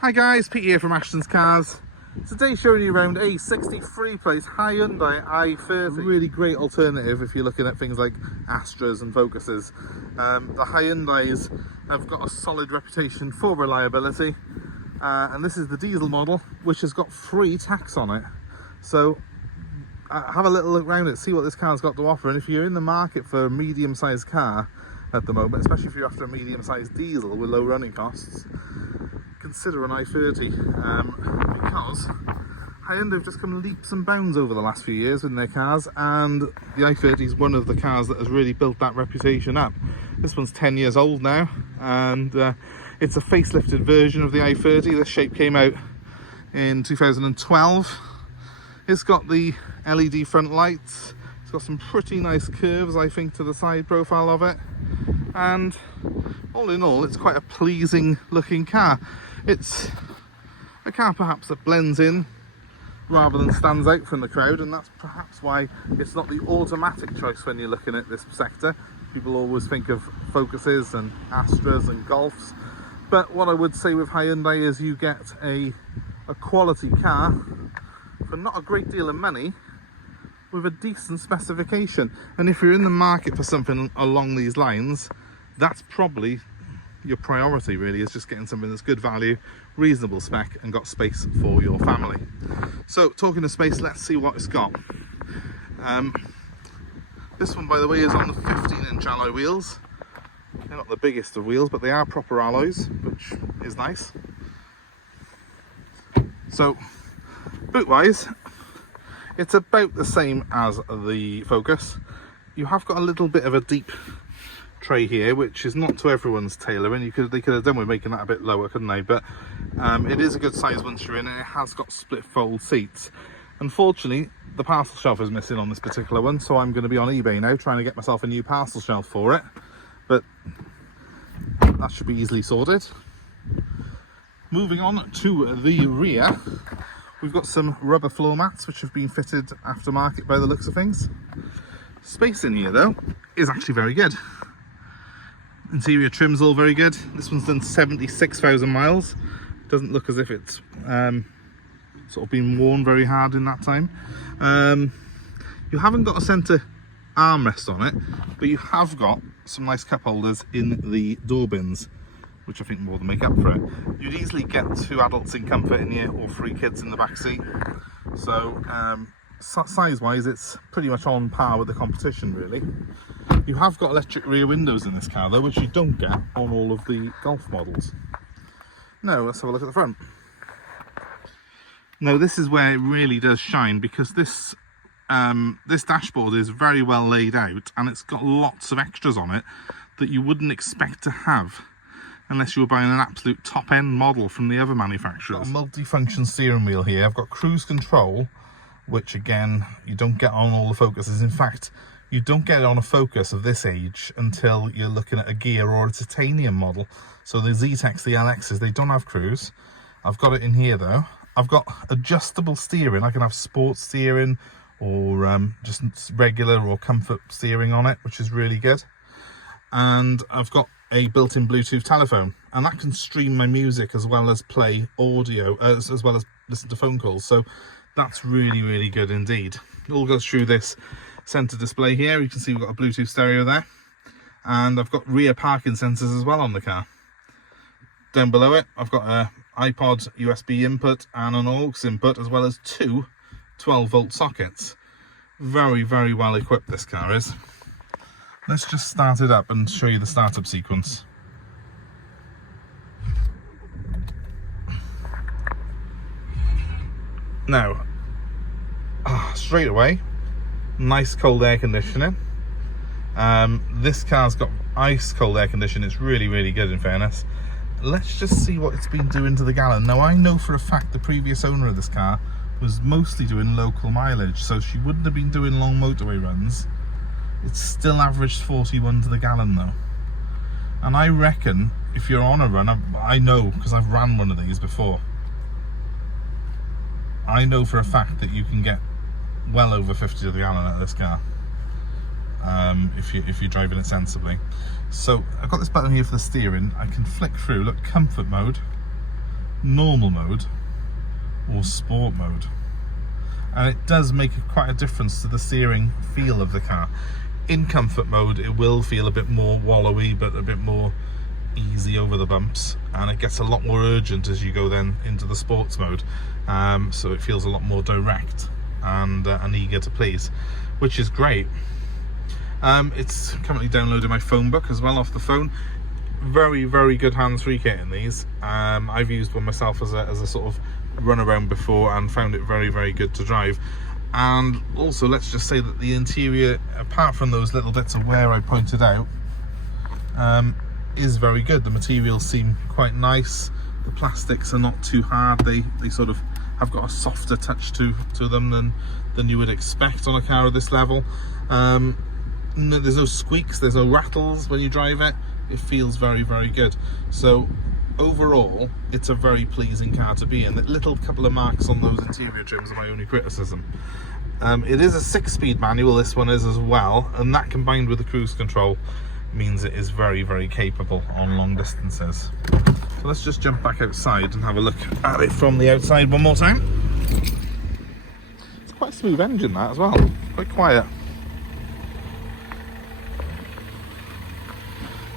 Hi guys, Pete here from Ashton's Cars. Today showing you around a 63 plate Hyundai I30. Really great alternative if you're looking at things like Astras and Focuses. The Hyundais have got a solid reputation for reliability, and this is the diesel model which has got free tax on it. So have a little look around it, see what this car's got to offer, and if you're in the market for a medium-sized car at the moment, especially if you're after a medium-sized diesel with low running costs, consider an I30, because Hyundai have just come leaps and bounds over the last few years in their cars, and the I30 is one of the cars that has really built that reputation up. This one's 10 years old now, and it's a facelifted version of the I30. This shape came out in 2012. It's got the LED front lights, it's got some pretty nice curves, I think, to the side profile of it, and all in all it's quite a pleasing looking car. It's a car perhaps that blends in rather than stands out from the crowd, and that's perhaps why it's not the automatic choice when you're looking at this sector. People always think of Focuses and Astras and Golfs, but what I would say with Hyundai is you get a quality car for not a great deal of money with a decent specification. And if you're in the market for something along these lines, that's probably your priority, really, is just getting something that's good value, reasonable spec, and got space for your family. So talking of space, let's see what it's got. This one, by the way, is on the 15-inch alloy wheels. They're not the biggest of wheels, but they are proper alloys, which is nice. So boot wise, it's about the same as the Focus. You have got a little bit of a deep tray here, which is not to everyone's tailoring. They could have done with making that a bit lower, couldn't they? But it is a good size once you're in, and it has got split fold seats. Unfortunately, the parcel shelf is missing on this particular one, so I'm going to be on eBay now trying to get myself a new parcel shelf for it, but that should be easily sorted. Moving on to the rear, we've got some rubber floor mats which have been fitted aftermarket by the looks of things. Space in here though is actually very good. Interior trim's all very good. This one's done 76,000 miles. Doesn't look as if it's sort of been worn very hard in that time. You haven't got a centre armrest on it, but you have got some nice cup holders in the door bins, which I think more than make up for it. You'd easily get 2 adults in comfort in here, or 3 kids in the back seat. So size wise, it's pretty much on par with the competition, really. You have got electric rear windows in this car though, which you don't get on all of the Golf models. Now let's have a look at the front. Now this is where it really does shine, because this this dashboard is very well laid out, and it's got lots of extras on it that you wouldn't expect to have unless you were buying an absolute top-end model from the other manufacturers. I've got a multi-function steering wheel here. I've got cruise control, which again you don't get on all the Focuses. In fact, you don't get it on a Focus of this age until you're looking at a Gear or a titanium model. So the Z-Tex, the LXs, they don't have cruise. I've got it in here though. I've got adjustable steering. I can have sports steering or just regular or comfort steering on it, which is really good. And I've got a built-in Bluetooth telephone, and that can stream my music as well as play audio, as well as listen to phone calls. So that's really, really good indeed. It all goes through this center display here. You can see we've got a Bluetooth stereo there, and I've got rear parking sensors as well on the car. Down below it, I've got a iPod USB input and an aux input, as well as 2 12-volt sockets. Very, very well equipped this car is. Let's just start it up and show you the startup sequence. Now, straight away, nice cold air conditioning. This car's got ice cold air conditioning. It's really, really good, in fairness. Let's just see what it's been doing to the gallon. Now, I know for a fact the previous owner of this car was mostly doing local mileage, so she wouldn't have been doing long motorway runs. It's still averaged 41 to the gallon though. And I reckon if you're on a run, I know because I've ran one of these before, I know for a fact that you can get well over 50 to the gallon out of this car. if you're driving it sensibly. So I've got this button here for the steering. I can flick through, look, comfort mode, normal mode or sport mode, and it does make quite a difference to the steering feel of the car. In comfort mode it will feel a bit more wallowy, but a bit more easy over the bumps, and it gets a lot more urgent as you go then into the sports mode, so it feels a lot more direct and eager to please, which is great. It's currently downloading my phone book as well off the phone. Very, very good hands-free kit in these. I've used one myself as a sort of run around before and found it very, very good to drive. And also, let's just say that the interior, apart from those little bits of wear I pointed out, is very good. The materials seem quite nice. The plastics are not too hard. They sort of have got a softer touch to them than you would expect on a car of this level. There's no squeaks, there's no rattles when you drive it. It feels very, very good. So overall, it's a very pleasing car to be in. The little couple of marks on those interior trims are my only criticism. It is a 6-speed manual, this one is as well, and that combined with the cruise control means it is very, very capable on long distances. So let's just jump back outside and have a look at it from the outside one more time. It's quite a smooth engine, that as well, quite quiet.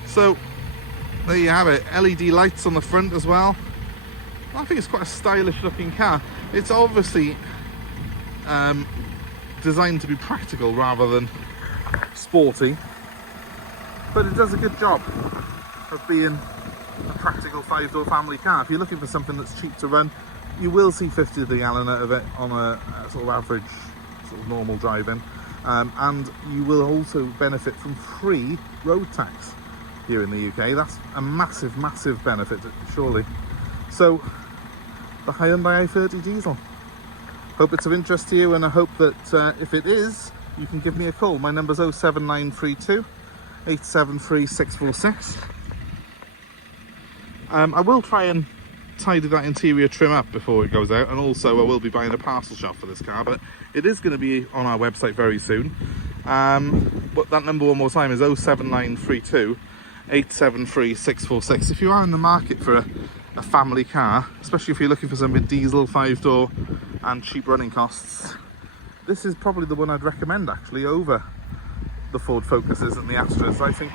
So there you have it, LED lights on the front as well. I think it's quite a stylish looking car. It's obviously designed to be practical rather than sporty, but it does a good job of being a practical 5-door family car. If you're looking for something that's cheap to run, you will see 50 of the gallon out of it on a sort of average, sort of normal driving, and you will also benefit from free road tax here in the UK. That's a massive, massive benefit, surely. So, the Hyundai I30 diesel. Hope it's of interest to you, and I hope that if it is, you can give me a call. My number's 07932 873 646. I will try and tidy that interior trim up before it goes out, and also I will be buying a parcel shop for this car, but it is going to be on our website very soon. But that number one more time is 07932 873 646. If you are in the market for a family car, especially if you're looking for something diesel, 5-door and cheap running costs, this is probably the one I'd recommend actually over the Ford Focuses and the Astras. I think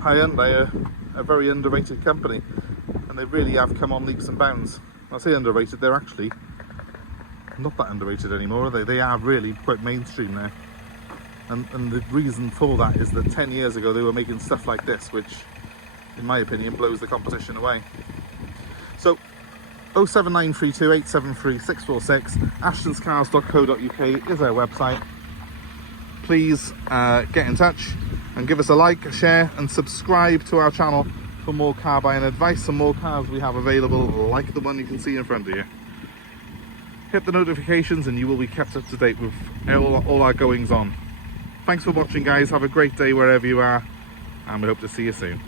Hyundai are a very underrated company, and they really have come on leaps and bounds. I say underrated, they're actually not that underrated anymore, are they? They are really quite mainstream now. And the reason for that is that 10 years ago they were making stuff like this, which in my opinion blows the competition away. So 07932 873 646, ashtonscars.co.uk is our website. Please get in touch and give us a like, a share and subscribe to our channel for more car buying advice and more cars we have available like the one you can see in front of you. Hit the notifications and you will be kept up to date with all our goings on. Thanks for watching guys, have a great day wherever you are, and we hope to see you soon.